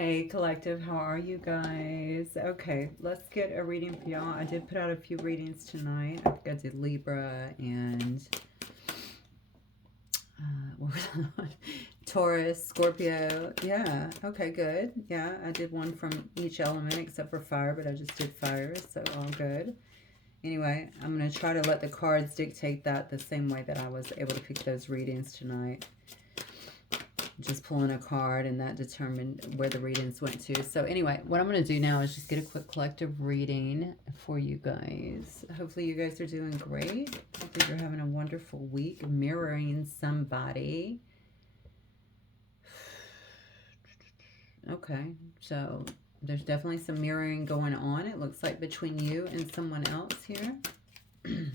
Hey, collective, how are you guys? Okay, let's get a reading for y'all. I did put out a few readings tonight. I think I did Libra and what was that? Taurus, Scorpio. Yeah, okay, good. Yeah, I did one from each element except for fire, but I just did fire, so all good. Anyway, I'm going to try to let the cards dictate that the same way that I was able to pick those readings tonight. Just pulling a card and that determined where the readings went to. So anyway, what I'm going to do now is just get a quick collective reading for you guys. Hopefully you guys are doing great. Hopefully you're having a wonderful week mirroring somebody. Okay, so there's definitely some mirroring going on. It looks like between you and someone else here. I don't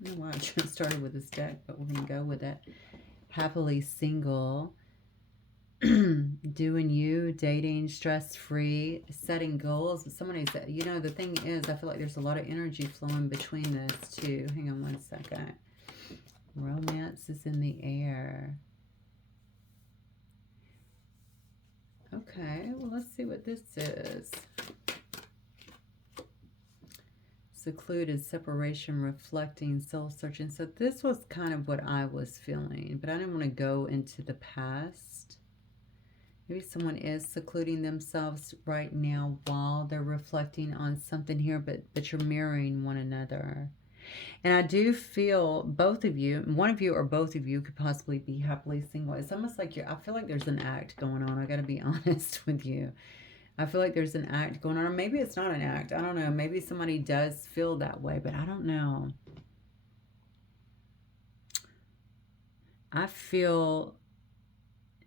know why I started with this deck, but we're going to go with it. Happily single. Doing you, dating, stress-free, setting goals. Somebody said, you know, the thing is, I feel like there's a lot of energy flowing between this too. Hang on one second. Romance is in the air. Okay, well, let's see what this is. Secluded, separation, reflecting, soul searching. So this was kind of what I was feeling, but I didn't want to go into the past. Maybe someone is secluding themselves right now while they're reflecting on something here, but you're mirroring one another. And I do feel both of you, one of you or both of you could possibly be happily single. It's almost like I feel like there's an act going on. I got to be honest with you. I feel like there's an act going on. Or maybe it's not an act. I don't know. Maybe somebody does feel that way, but I don't know. I feel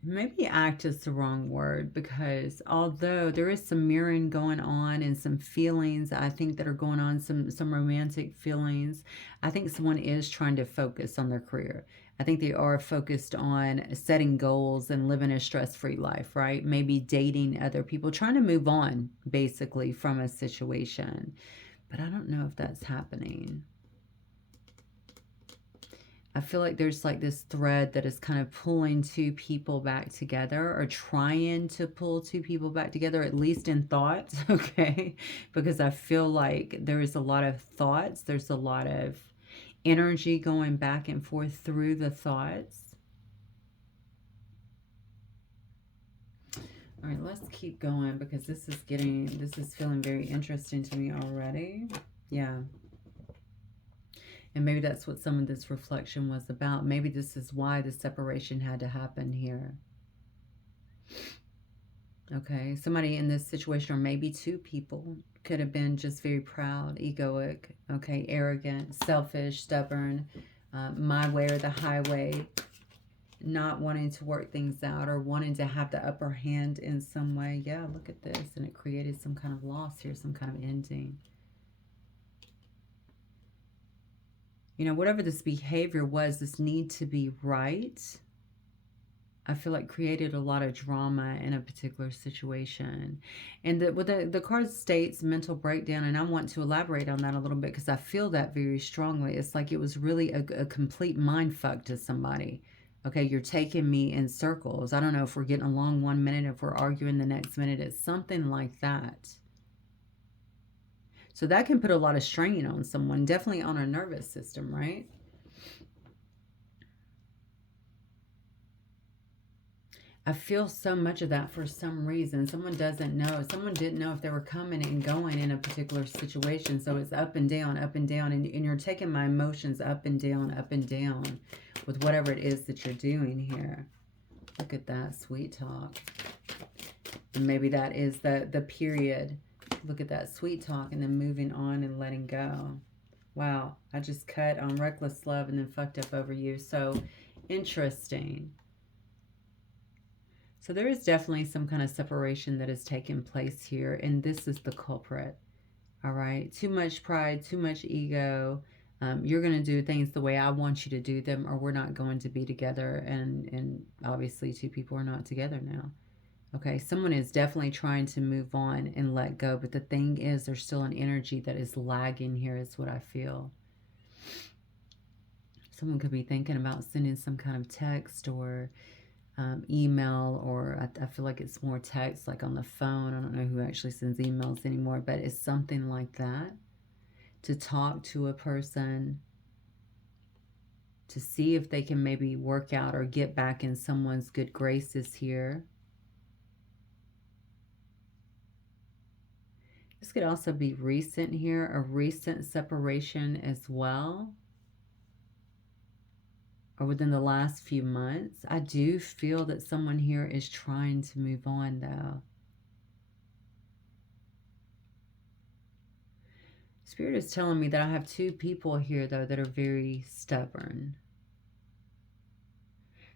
maybe act is the wrong word, because although there is some mirroring going on and some feelings I think that are going on, some romantic feelings, I think someone is trying to focus on their career. I think they are focused on setting goals and living a stress-free life, right? Maybe dating other people, trying to move on basically from a situation. But I don't know if that's happening. I feel like there's like this thread that is kind of pulling two people back together, or trying to pull two people back together, at least in thoughts, okay? Because I feel like there is a lot of thoughts. There's a lot of energy going back and forth through the thoughts. All right, let's keep going, because this is feeling very interesting to me already. Yeah. And maybe that's what some of this reflection was about. Maybe this is why the separation had to happen here. Okay, somebody in this situation, or maybe two people, could have been just very proud, egoic, okay, arrogant, selfish, stubborn, my way or the highway, not wanting to work things out or wanting to have the upper hand in some way. Yeah, look at this. And it created some kind of loss here, some kind of ending. You know, whatever this behavior was, this need to be right, I feel like created a lot of drama in a particular situation. And the card states mental breakdown, and I want to elaborate on that a little bit, because I feel that very strongly. It's like it was really a complete mind fuck to somebody. Okay, you're taking me in circles. I don't know if we're getting along 1 minute, if we're arguing the next minute. It's something like that. So that can put a lot of strain on someone, definitely on our nervous system, right? I feel so much of that for some reason. Someone doesn't know. Someone didn't know if they were coming and going in a particular situation. So it's up and down, and you're taking my emotions up and down with whatever it is that you're doing here. Look at that, sweet talk. And maybe that is the period. Look at that, sweet talk, and then moving on and letting go. Wow, I just cut on reckless love and then fucked up over you. So interesting. So there is definitely some kind of separation that has taken place here, and this is the culprit. All right, too much pride, too much ego. You're going to do things the way I want you to do them, or we're not going to be together. And obviously two people are not together now. Okay, someone is definitely trying to move on and let go, but the thing is, there's still an energy that is lagging here, is what I feel. Someone could be thinking about sending some kind of text, or email, or I feel like it's more text, like on the phone. I don't know who actually sends emails anymore, but it's something like that. To talk to a person, to see if they can maybe work out or get back in someone's good graces here. This could also be recent here, a recent separation as well, or within the last few months. I do feel that someone here is trying to move on, though. Spirit is telling me that I have two people here, though, that are very stubborn.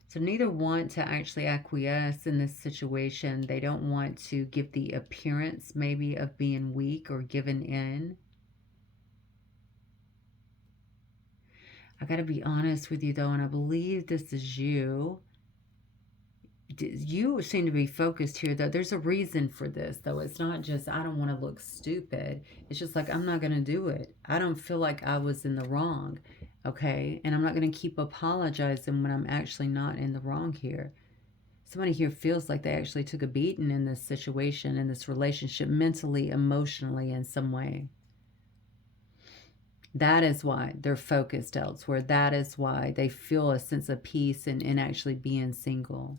So neither want to actually acquiesce in this situation. They don't want to give the appearance maybe of being weak or giving in. I got to be honest with you, though, and I believe this is you. You seem to be focused here, though. There's a reason for this, though. It's not just, I don't want to look stupid. It's just like, I'm not going to do it. I don't feel like I was in the wrong, okay? And I'm not going to keep apologizing when I'm actually not in the wrong here. Somebody here feels like they actually took a beating in this situation, in this relationship, mentally, emotionally, in some way. That is why they're focused elsewhere. That is why they feel a sense of peace in actually being single.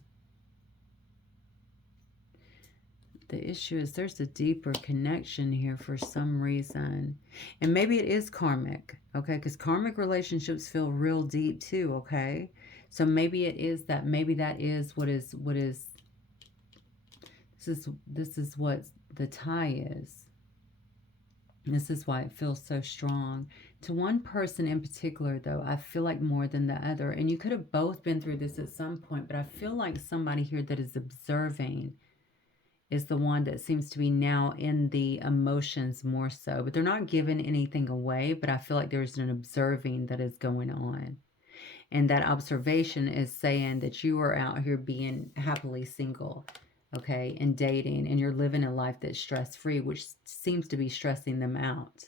The issue is there's a deeper connection here for some reason. And maybe it is karmic, okay? Because karmic relationships feel real deep too, okay? So maybe it is that. Maybe that is this is what the tie is. This is why it feels so strong. To one person in particular, though, I feel like more than the other. And you could have both been through this at some point, but I feel like somebody here that is observing is the one that seems to be now in the emotions more so. But they're not giving anything away, but I feel like there's an observing that is going on. And that observation is saying that you are out here being happily single, okay, and dating, and you're living a life that's stress-free, which seems to be stressing them out.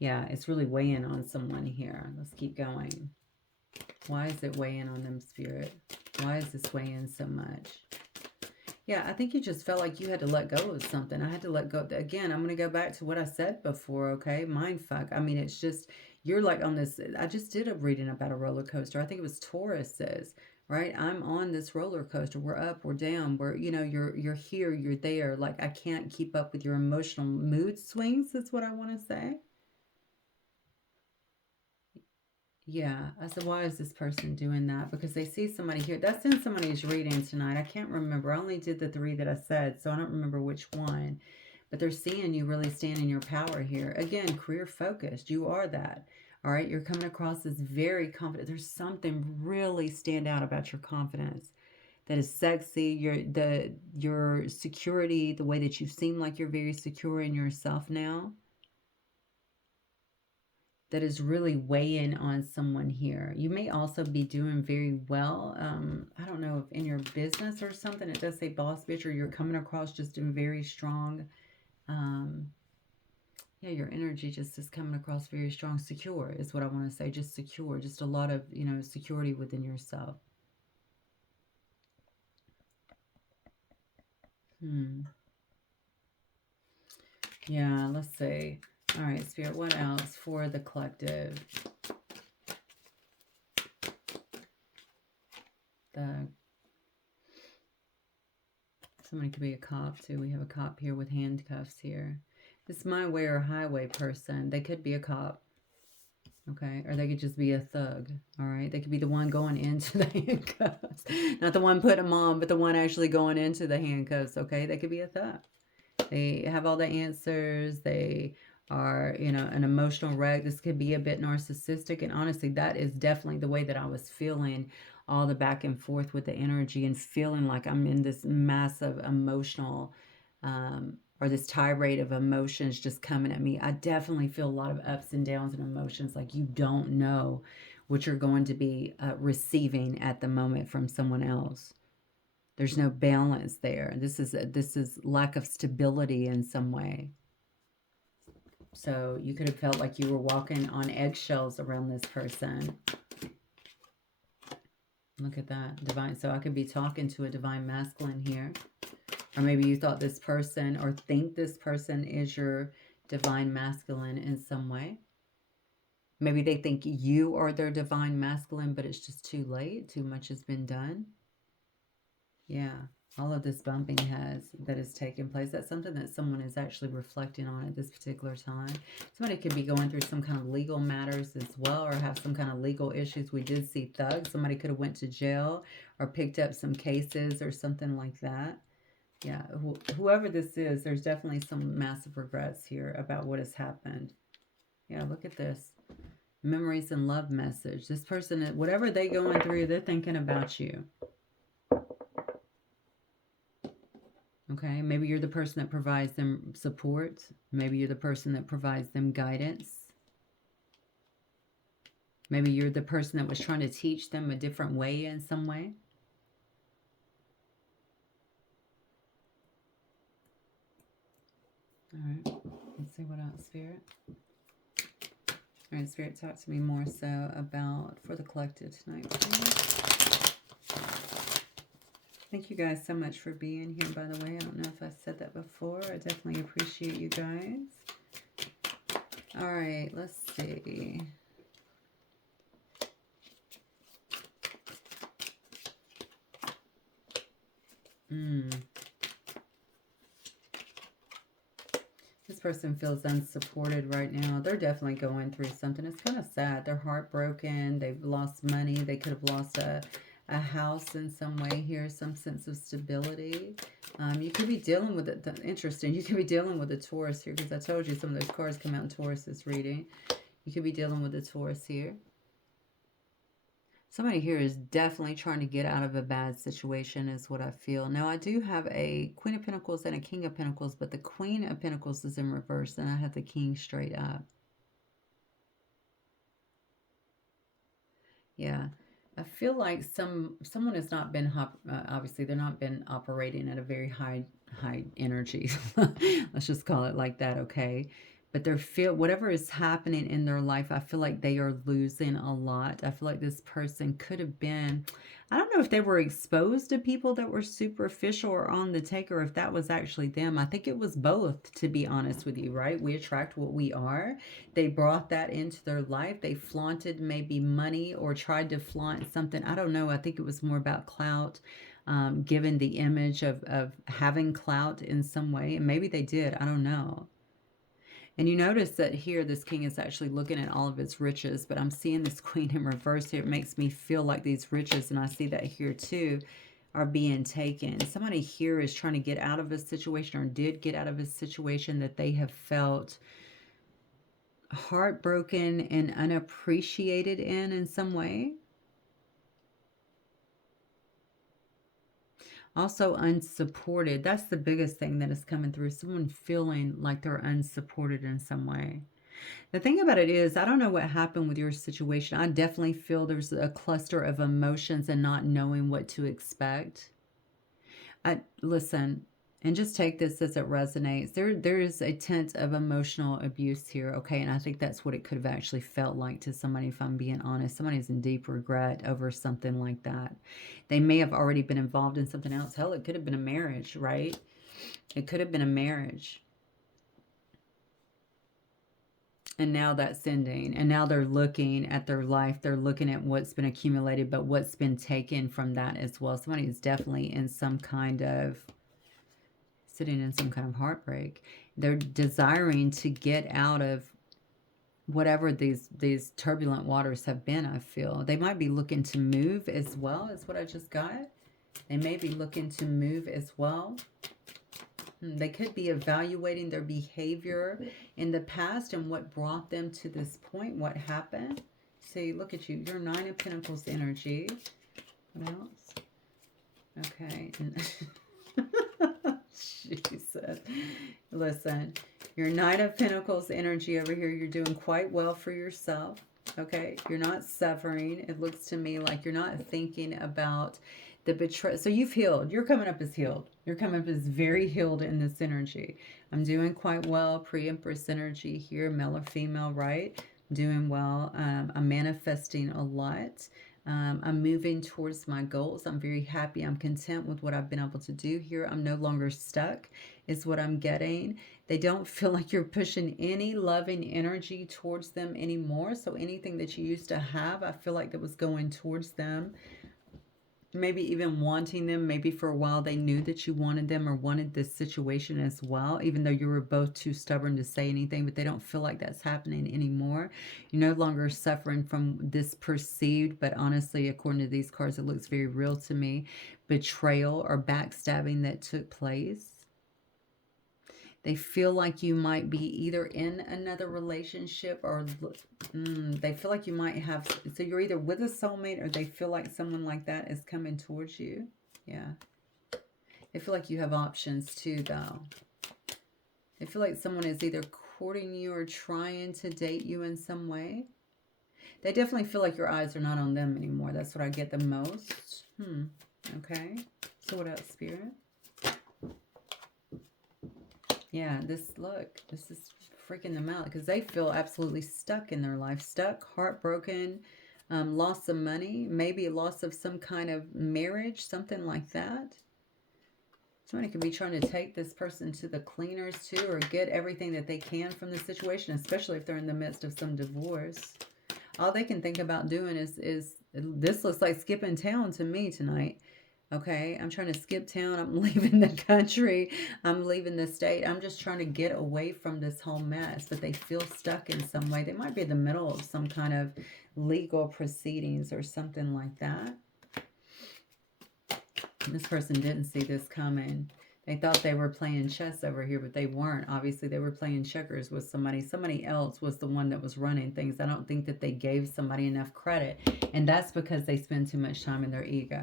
Yeah, it's really weighing on someone here. Let's keep going. Why is it weighing on them, Spirit? Why is this weighing so much? Yeah, I think you just felt like you had to let go of something. I had to let go. Again, I'm going to go back to what I said before, okay? Mindfuck. I mean, it's just, you're like on this, I just did a reading about a roller coaster. I think it was Taurus says, right? I'm on this roller coaster. We're up, we're down. We're, you know, you're here, you're there. Like, I can't keep up with your emotional mood swings, is what I want to say. Yeah, I said, why is this person doing that? Because they see somebody here. That's in somebody's reading tonight. I can't remember. I only did the 3 that I said, so I don't remember which one. But they're seeing you really stand in your power here. Again, career focused. You are that. All right, you're coming across as very confident. There's something really stand out about your confidence that is sexy. Your security, the way that you seem like you're very secure in yourself now, that is really weighing on someone here. You may also be doing very well. I don't know if in your business or something, it does say boss bitch, or you're coming across just in very strong. Yeah, your energy just is coming across very strong. Secure is what I want to say. Just secure. Just a lot of, you know, security within yourself. Yeah, let's see. All right, Spirit, what else for the collective? Somebody could be a cop too. We have a cop here with handcuffs here. This my way or highway person. They could be a cop. Okay, or they could just be a thug. All right, they could be the one going into the handcuffs. Not the one putting them on, but the one actually going into the handcuffs. Okay, they could be a thug. They have all the answers. They are, you know, an emotional wreck. This could be a bit narcissistic. And honestly, that is definitely the way that I was feeling, all the back and forth with the energy and feeling like I'm in this massive emotional or this tirade of emotions just coming at me. I definitely feel a lot of ups and downs and emotions, like you don't know what you're going to be receiving at the moment from someone else. There's no balance there. This is lack of stability in some way. So you could have felt like you were walking on eggshells around this person. Look at that. Divine. So I could be talking to a divine masculine here. Or maybe you thought this person or think this person is your divine masculine in some way. Maybe they think you are their divine masculine, but it's just too late. Too much has been done. Yeah. All of this bumping that has taken place. That's something that someone is actually reflecting on at this particular time. Somebody could be going through some kind of legal matters as well, or have some kind of legal issues. We did see thugs. Somebody could have went to jail or picked up some cases or something like that. Yeah, whoever this is, there's definitely some massive regrets here about what has happened. Yeah, look at this. Memories and love message. This person, whatever they're going through, they're thinking about you. Okay, maybe you're the person that provides them support. Maybe you're the person that provides them guidance. Maybe you're the person that was trying to teach them a different way in some way. All right, let's see what else, Spirit. All right, Spirit, talk to me more so about for the collective tonight, please. Thank you guys so much for being here, by the way. I don't know if I said that before. I definitely appreciate you guys. All right, let's see. This person feels unsupported right now. They're definitely going through something. It's kind of sad. They're heartbroken. They've lost money. They could have lost a house in some way here, some sense of stability. You could be dealing with it. Interesting. You could be dealing with a Taurus here, because I told you some of those cards come out in Taurus's reading. You could be dealing with a Taurus here. Somebody here is definitely trying to get out of a bad situation is what I feel. Now, I do have a Queen of Pentacles and a King of Pentacles, but the Queen of Pentacles is in reverse, and I have the King straight up. Yeah. I feel like someone has not been, obviously, they're not been operating at a very high energy. Let's just call it like that, okay? But whatever is happening in their life, I feel like they are losing a lot. I feel like this person could have been, I don't know if they were exposed to people that were superficial or on the take, or if that was actually them. I think it was both, to be honest with you, right? We attract what we are. They brought that into their life. They flaunted maybe money or tried to flaunt something. I don't know. I think it was more about clout. Given the image of having clout in some way. And maybe they did. I don't know. And you notice that here, this king is actually looking at all of its riches, but I'm seeing this queen in reverse here. It makes me feel like these riches, and I see that here too, are being taken. Somebody here is trying to get out of a situation, or did get out of a situation that they have felt heartbroken and unappreciated in some way. Also unsupported. That's the biggest thing that is coming through. Someone feeling like they're unsupported in some way. The thing about it is, I don't know what happened with your situation. I definitely feel there's a cluster of emotions and not knowing what to expect. Listen, and just take this as it resonates. There is a tint of emotional abuse here, okay? And I think that's what it could have actually felt like to somebody, if I'm being honest. Somebody is in deep regret over something like that. They may have already been involved in something else. Hell, it could have been a marriage, right? It could have been a marriage. And now that's ending. And now they're looking at their life. They're looking at what's been accumulated, but what's been taken from that as well. Somebody is definitely in some kind of, sitting in some kind of heartbreak. They're desiring to get out of whatever these turbulent waters have been, I feel. They might be looking to move as well, is what I just got. They may be looking to move as well. They could be evaluating their behavior in the past and what brought them to this point, what happened. See, look at you. You're Nine of Pentacles energy. What else? Okay. Jesus. Listen, your Nine of Pentacles energy over here. You're doing quite well for yourself. Okay. You're not suffering. It looks to me like you're not thinking about the betrayal. So you've healed. You're coming up as healed. You're coming up as very healed in this energy. I'm doing quite well. Pre-Empress energy here, male or female, right? Doing well. I'm manifesting a lot. I'm moving towards my goals. I'm very happy. I'm content with what I've been able to do here. I'm no longer stuck, is what I'm getting. They don't feel like you're pushing any loving energy towards them anymore. So anything that you used to have, I feel like that was going towards them, maybe even wanting them. Maybe for a while they knew that you wanted them or wanted this situation as well, even though you were both too stubborn to say anything. But they don't feel like that's happening anymore. You're no longer suffering from this perceived, but honestly, according to these cards, it looks very real to me, betrayal or backstabbing that took place. They feel like you might be either in another relationship or they feel like you might have, so you're either with a soulmate or they feel like someone like that is coming towards you. Yeah. They feel like you have options too, though. They feel like someone is either courting you or trying to date you in some way. They definitely feel like your eyes are not on them anymore. That's what I get the most. Okay. So what else, Spirit? Yeah, this is freaking them out because they feel absolutely stuck in their life. Stuck, heartbroken, loss of money, maybe a loss of some kind of marriage, something like that. Somebody could be trying to take this person to the cleaners too, or get everything that they can from the situation, especially if they're in the midst of some divorce. All they can think about doing is this looks like skipping town to me tonight. Okay, I'm trying to skip town. I'm leaving the country. I'm leaving the state. I'm just trying to get away from this whole mess. But they feel stuck in some way. They might be in the middle of some kind of legal proceedings or something like that. This person didn't see this coming. They thought they were playing chess over here, but they weren't. Obviously, they were playing checkers with somebody. Somebody else was the one that was running things. I don't think that they gave somebody enough credit. And that's because they spend too much time in their ego.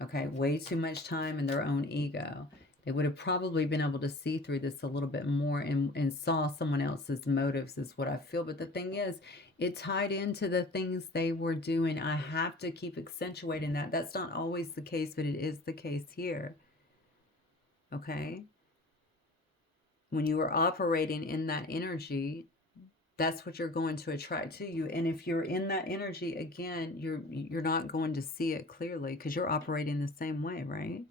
Okay, way too much time in their own ego. They would have probably been able to see through this a little bit more and saw someone else's motives is what I feel. But the thing is, it tied into the things they were doing. I have to keep accentuating that. That's not always the case, but it is the case here. Okay? When you are operating in that energy, that's what you're going to attract to you. And if you're in that energy, again, you're not going to see it clearly because you're operating the same way, right?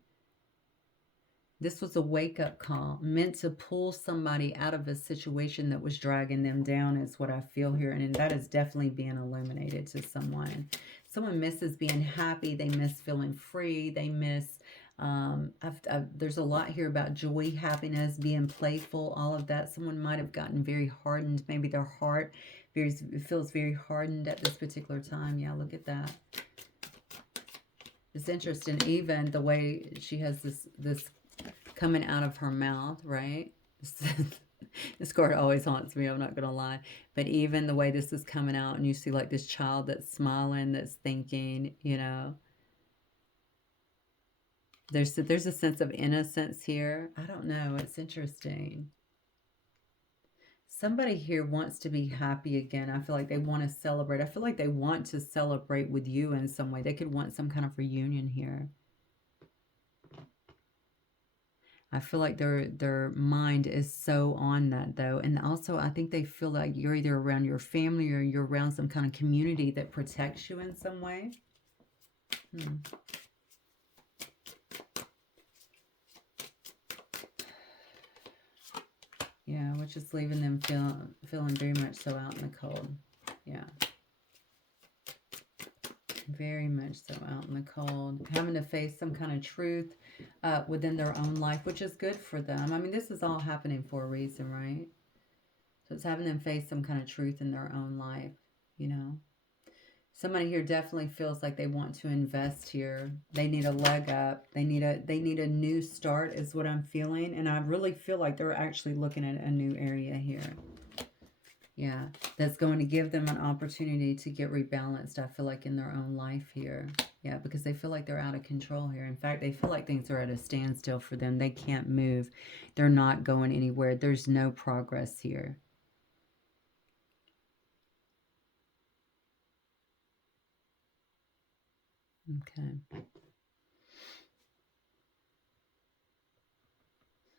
This was a wake-up call meant to pull somebody out of a situation that was dragging them down is what I feel here. And that is definitely being illuminated to someone. Someone misses being happy. They miss feeling free. They miss, there's a lot here about joy, happiness, being playful, all of that. Someone might have gotten very hardened. Maybe their heart feels very hardened at this particular time. Yeah, look at that. It's interesting, even the way she has this coming out of her mouth, right? This card always haunts me, I'm not gonna lie. But even the way this is coming out, and you see like this child that's smiling, that's thinking, you know, there's a sense of innocence here. I don't know, it's interesting. Somebody here wants to be happy again. I feel like they want to celebrate. I feel like they want to celebrate with you in some way. They could want some kind of reunion here. I feel like their mind is so on that, though. And also, I think they feel like you're either around your family or you're around some kind of community that protects you in some way. Yeah, which is leaving them feeling very much so out in the cold. Yeah. Very much so out in the cold. Having to face some kind of truth within their own life, which is good for them. I mean, this is all happening for a reason, right? So it's having them face some kind of truth in their own life, you know. Somebody here definitely feels like they want to invest here. They need a leg up. They need a new start is what I'm feeling. And I really feel like they're actually looking at a new area here. Yeah, that's going to give them an opportunity to get rebalanced, I feel like, in their own life here. Yeah, because they feel like they're out of control here. In fact, they feel like things are at a standstill for them. They can't move. They're not going anywhere. There's no progress here. Okay.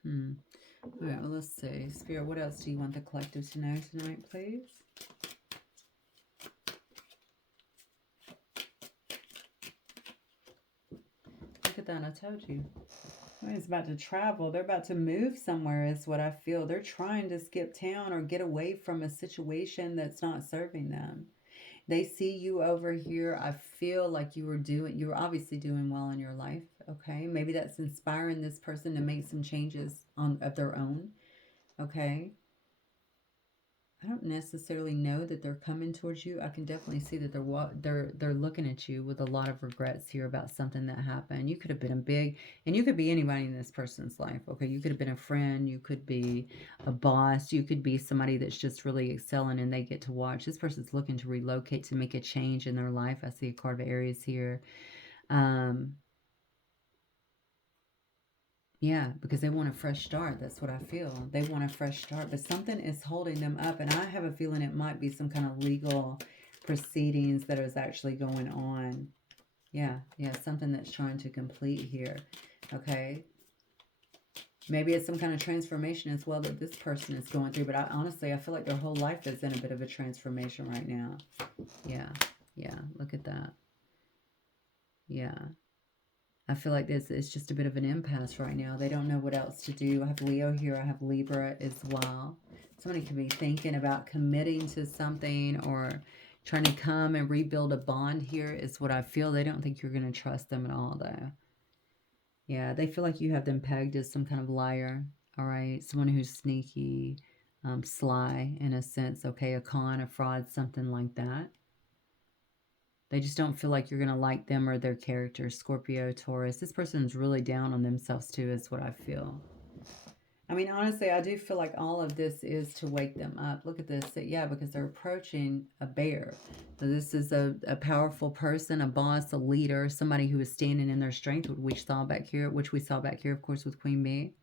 All right, well, let's see. Spirit, what else do you want the collective to know tonight, please? that. I told you. Somebody's about to travel. They're about to move somewhere, is what I feel. They're trying to skip town or get away from a situation that's not serving them. They see you over here. I feel like you were obviously doing well in your life. Okay. Maybe that's inspiring this person to make some changes of their own. Okay. I don't necessarily know that they're coming towards you. I can definitely see that they're looking at you with a lot of regrets here about something that happened. You could have been a big, and you could be anybody in this person's life. Okay, you could have been a friend, you could be a boss, you could be somebody that's just really excelling and they get to watch. This person's looking to relocate to make a change in their life. I see a card of Aries here. Um, Yeah, because they want a fresh start. That's what I feel. They want a fresh start, but something is holding them up. And I have a feeling it might be some kind of legal proceedings that is actually going on. Yeah, something that's trying to complete here. Okay. Maybe it's some kind of transformation as well that this person is going through. But honestly, I feel like their whole life is in a bit of a transformation right now. Yeah, look at that. Yeah. I feel like this is just a bit of an impasse right now. They don't know what else to do. I have Leo here. I have Libra as well. Somebody could be thinking about committing to something or trying to come and rebuild a bond here is what I feel. They don't think you're going to trust them at all, though. Yeah, they feel like you have them pegged as some kind of liar, all right? Someone who's sneaky, sly in a sense, okay? A con, a fraud, something like that. They just don't feel like you're going to like them or their character. Scorpio, Taurus. This person's really down on themselves too, is what I feel. I mean, honestly, I do feel like all of this is to wake them up. Look at this. Yeah, because they're approaching a bear. So this is a powerful person, a boss, a leader, somebody who is standing in their strength, which we saw back here, of course, with Queen Bee.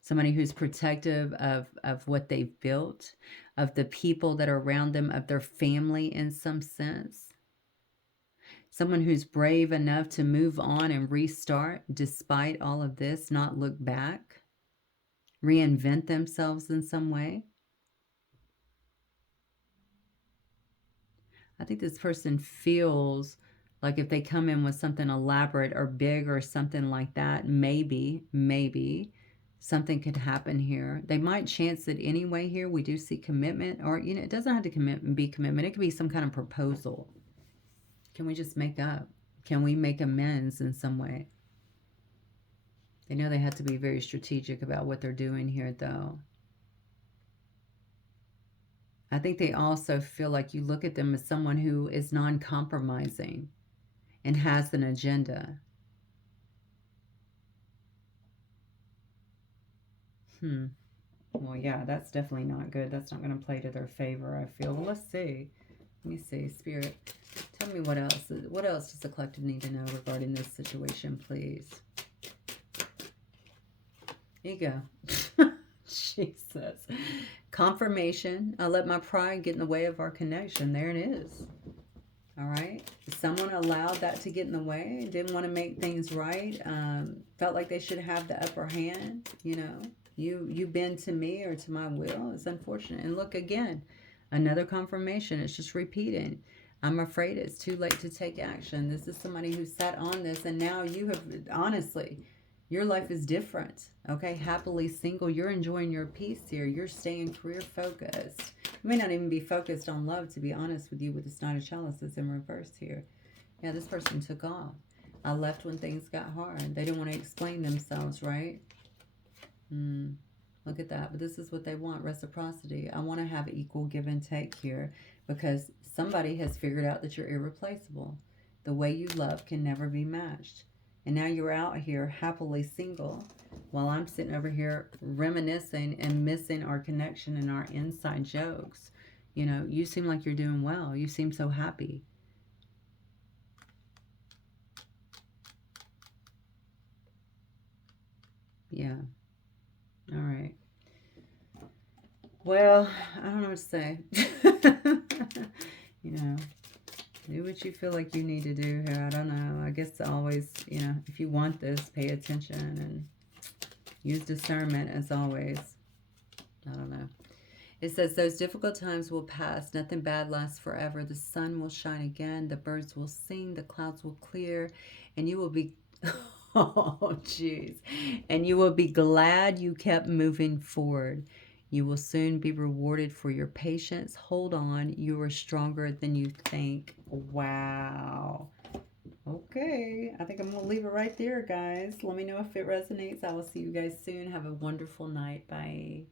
Somebody who's protective of what they've built, of the people that are around them, of their family in some sense. Someone who's brave enough to move on and restart despite all of this, not look back, reinvent themselves in some way. I think this person feels like if they come in with something elaborate or big or something like that, maybe something could happen here. They might chance it anyway here. We do see commitment, or, it doesn't have to be commitment. It could be some kind of proposal. Can we just make up? Can we make amends in some way? They know they have to be very strategic about what they're doing here, though. I think they also feel like you look at them as someone who is non-compromising and has an agenda. Well, yeah, that's definitely not good. That's not going to play to their favor, I feel. Well, let's see. Let me see. Spirit, tell me what else. What else does the collective need to know regarding this situation, please? Ego. Jesus. Confirmation. I let my pride get in the way of our connection. There it is. All right. Someone allowed that to get in the way. Didn't want to make things right. Felt like they should have the upper hand. You bend to me or to my will. It's unfortunate. And look again. Another confirmation. It's just repeating. I'm afraid it's too late to take action. This is somebody who sat on this, and now you have, honestly, your life is different. Okay, happily single. You're enjoying your peace here. You're staying career focused. You may not even be focused on love, to be honest with you, with this Knight of Chalices in reverse here. Yeah, this person took off. I left when things got hard. They didn't want to explain themselves, right? Look at that. But this is what they want, reciprocity. I want to have equal give and take here because somebody has figured out that you're irreplaceable. The way you love can never be matched. And now you're out here happily single while I'm sitting over here reminiscing and missing our connection and our inside jokes. You seem like you're doing well. You seem so happy. Yeah. All right. Well, I don't know what to say. Do what you feel like you need to do here. I don't know. I guess always, if you want this, pay attention and use discernment as always. I don't know. It says, those difficult times will pass. Nothing bad lasts forever. The sun will shine again. The birds will sing. The clouds will clear. And you will be Oh, jeez. And you will be glad you kept moving forward. You will soon be rewarded for your patience. Hold on. You are stronger than you think. Wow. Okay. I think I'm going to leave it right there, guys. Let me know if it resonates. I will see you guys soon. Have a wonderful night. Bye.